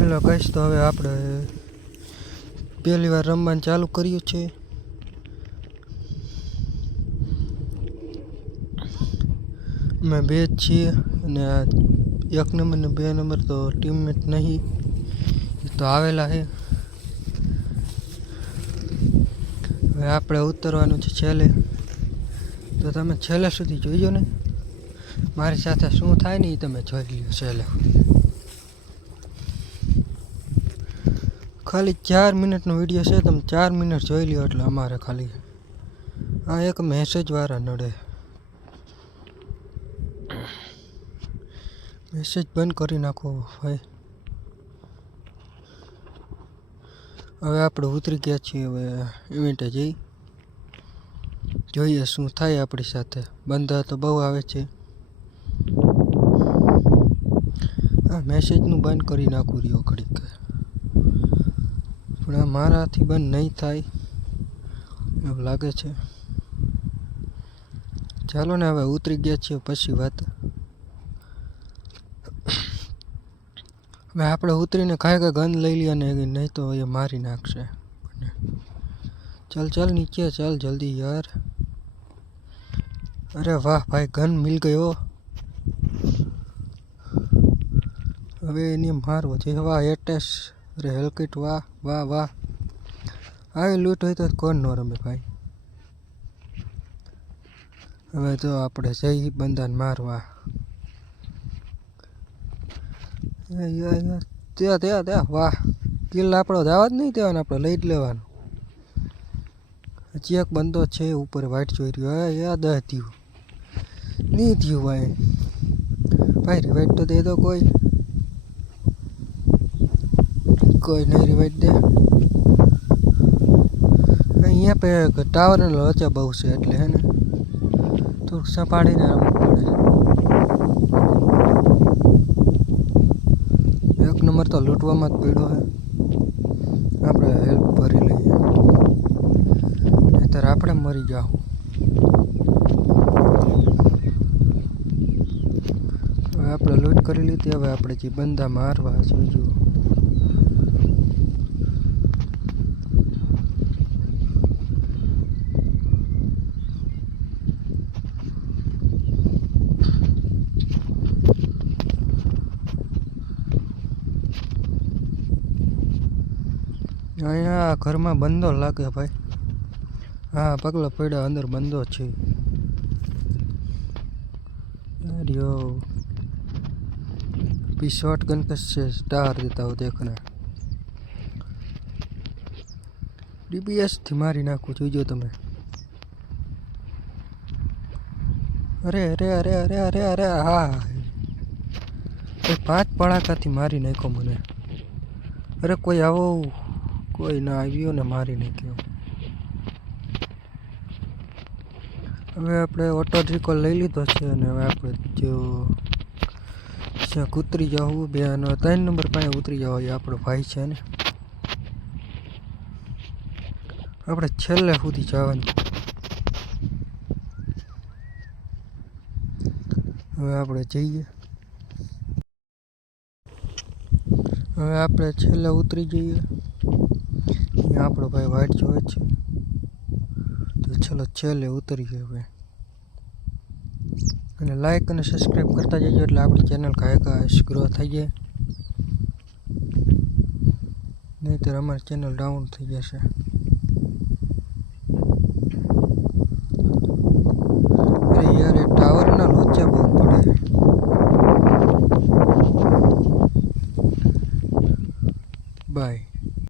Hello guys, તો હવે આપણે પહેલી વાર રમવાનું ચાલુ કર્યું છે. અમે બે જ છીએ અને આ 1 નંબર ને 2 નંબર તો ટીમમેટ નહીં, તો આવેલા છે. હવે આપણે ઉતરવાનું છે છેલ્લે, તો તમે છેલ્લે સુધી જોઈજો ને. મારી સાથે શું થાય ને એ તમે જોઈ લ્યો છેલ્લે. ખાલી 4 મિનિટનો વિડીયો છે, તમે 4 મિનિટ જોઈ લ્યો એટલે અમારે ખાલી આ એક મેસેજ વાળા નડે. મેસેજ બંધ કરી નાખો ભાઈ. હવે આપણે ઉતરી ગયા છીએ, હવે ઇવેન્ટે જોઈએ શું થાય આપણી સાથે. બંધા તો બહુ આવે છે. આ મેસેજનું બંધ કરી નાખું રહ્યો ઘડીક, પણ આ મારાથી બંધ નહીં થાય એવું લાગે છે. ચાલો ને, હવે ઉતરી ગયા છીએ પછી વાત. હવે આપણે ઉતરીને કાંઈ ગન લઈ લઈએ ને, નહીં તો એ મારી નાખશે. ચાલ નીચે ચાલ જલ્દી યાર. અરે વાહ ભાઈ, ગન મિલ ગયો. હવે એને મારવો છે. વાહ એટેસ, અરે હેલકીટ, વાહ વાહ વાહ. આવી લૂંટ હોય તો કોણ ન રમે ભાઈ. હવે તો આપણે જઈ બંધાને મારવા. ત્યાં વાહ, કિલ આપણો જવા જ નહીં દેવાનો, આપણે લઈ જ લેવાનું. હજી એક બંદો છે ઉપર વાઇટ જોઈ રહ્યો. યાદ થયું નહીં થયું ભાઈ. ભાઈ રિવાઇટ તો દે દો કોઈ નહીં રિવાઇટ દે. અહીંયા પે ટાવર લોચા બહુ છે એટલે હે ને થોડુંક સંભાળીને રમવું પડે. 1 નંબર તો લૂંટવામાં જ પીડો છે. આપણે હેલ્પ ભરી લઈએ, નહીંતર આપણે મરી જાઓ. હવે આપણે લૂંટ કરી લીધી. હવે આપણે જે બંદા મારવા જોઈજો. અહીંયા ઘરમાં બંધો લાગે ભાઈ. હા, પગલા પડ્યા, અંદર બંધો છે. शॉट गन का स्टार देता हो देखना. DBS थी मारी नाखू जोईजो तमे. अरे अरे अरे अरे अरे अरे हाँ, 5 पड़ाका थी मारी नाखो मने. अरे कोई आवो, कोई ना आव्यो ने मारी नाख्यो. હવે આપણે ઓટો રિકોલ લઈ લીધો છે અને હવે આપણે જો ઉતરી જવું. 3 નંબર પાસે ઉતરી જવા. એ આપણો ભાઈ છે ને, આપણે છેલ્લે સુધી જવાનું. હવે આપણે જઈએ. હવે આપણે છેલ્લે ઉતરી જઈએ. અહીંયા આપણો ભાઈ વાઇટ જોવે છે, તો ચલો છેલ્લે ઉતરીએ હવે. અને લાઈક અને સબસ્ક્રાઈબ કરતા જજો એટલે આપણી ચેનલ કાંઈ ગ્રો થઈ જાય, નહીંતર અમારી ચેનલ ડાઉન થઈ જશે.